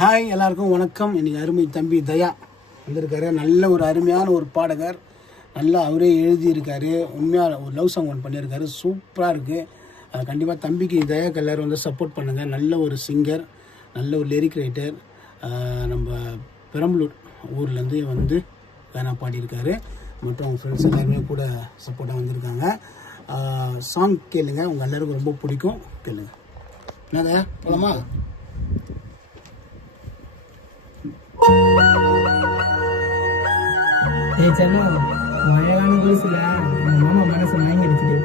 Hi எல்லாருக்கும் வணக்கம். இன்றைக்கி அருமை தம்பி தயா வந்திருக்காரு. நல்ல ஒரு அருமையான ஒரு பாடகர், நல்லா அவரே எழுதியிருக்காரு. உண்மையாக ஒரு லவ் சாங் ஒன்று பண்ணியிருக்காரு, சூப்பராக இருக்குது. கண்டிப்பாக தம்பிக்கு தயாக்கு எல்லோரும் வந்து சப்போர்ட் பண்ணுங்கள். நல்ல ஒரு சிங்கர், நல்ல ஒரு லிரிக் ரைட்டர். நம்ம பெரம்பலூர் ஊர்லேருந்து வந்து வேணா பாடியிருக்காரு. மற்றும் அவங்க ஃப்ரெண்ட்ஸ் எல்லாருமே கூட சப்போர்ட்டாக வந்திருக்காங்க. சாங் கேளுங்க, உங்கள் எல்லாருக்கும் ரொம்ப பிடிக்கும். கேளுங்க. என்ன தயா போலாமா? ஏய் செல்லோ, மழையான குளிசுல என் மாமா மனசு வாங்கிடுச்சுட்டு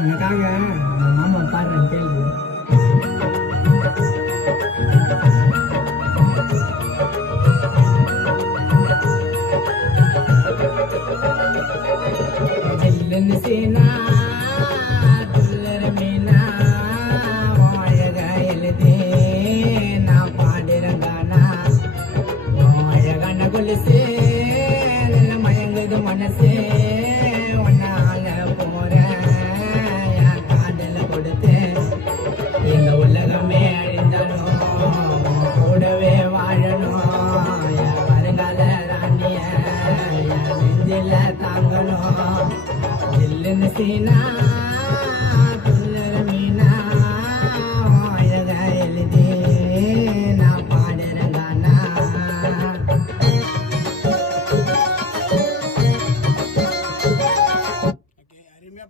உனக்காக என் மாமா பாடுறேன் கேள்வி. இல்லைன்னு சேனா துள்ளர மீனா அழக எழுதே நான் பாடுறங்கானா அழகான குளிசே மயங்குது மனசே ஒன்னால போறேன் என் காதல கொடுத்து இந்த உலகமே அழிந்தாலும் கூடவே வாழணும். என் வருங்கால ராணிய என் நெஞ்சில தாங்கணும். இல்லைன்னு சீனா துள்ளர மீனா அழக எழுதி நான் பாடுறேங்கானா.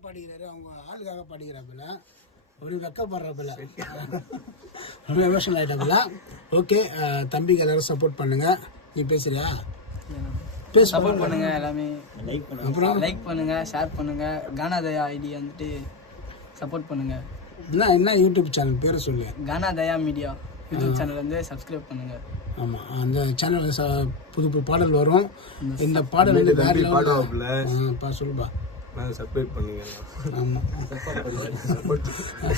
பாடுகிறாரு, அவங்க ஆளுக்காக பாடுகிறாப்புல, ஒரு வெக்கப்படுறாப்புல, ரொம்ப எமோஷனல் ஆகிட்டாப்புல. ஓகே, தம்பிக்கு எல்லாரும் சப்போர்ட் பண்ணுங்க. நீ பேசுறியா? சப்போர்ட் பண்ணுங்க, எல்லாமே அப்புறம் லைக் பண்ணுங்க, ஷேர் பண்ணுங்க. கானாதயா ஐடி வந்துட்டு சப்போர்ட் பண்ணுங்க. என்ன யூடியூப் சேனல் பேரை சொல்லு? கானாதயா மீடியா யூடியூப் சேனல் வந்து சப்ஸ்கிரைப் பண்ணுங்க. ஆமாம், அந்த சேனல் புது புது பாடல் வரும். இந்த பாடல் வந்து சொல்லுப்பா. சப்போர்ட் பண்ணுங்க. ஆமாம்,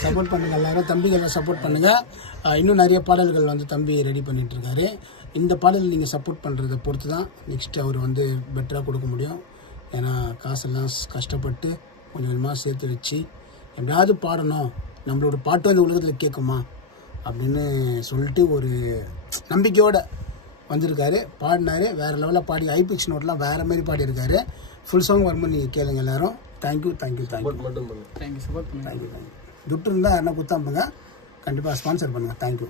சப்போர்ட் பண்ணுங்க எல்லாரும். தம்பிக்கு எல்லாம் சப்போர்ட் பண்ணுங்க. இன்னும் நிறைய பாடல்கள் வந்து தம்பி ரெடி பண்ணிட்டு இருக்காரு. இந்த பாடல் நீங்கள் சப்போர்ட் பண்ணுறதை பொறுத்து தான் நெக்ஸ்ட் அவர் வந்து பெட்டராக கொடுக்க முடியும். ஏன்னா காசெல்லாம் கஷ்டப்பட்டு கொஞ்சம் கொஞ்சமாக சேர்த்து வச்சு எப்படியாவது பாடணும், நம்மளோட பாட்டு வந்து உலகத்தில் கேட்குமா அப்படின்னு சொல்லிட்டு ஒரு நம்பிக்கையோடு வந்திருக்காரு. பாடினார், வேறு லெவலில் பாடி ஐபிக்ஸ் நோட்லாம் வேறு மாதிரி பாடியிருக்காரு. ஃபுல் சாங் வரும்போது நீங்கள் கேளுங்க எல்லாரும். தேங்க்யூ. சப்போர்ட் பண்ணுங்க. துட்டு இருந்தால் யாருன்னா குத்தாம்புங்க, கண்டிப்பாக ஸ்பான்சர் பண்ணுங்கள். தேங்க்யூ.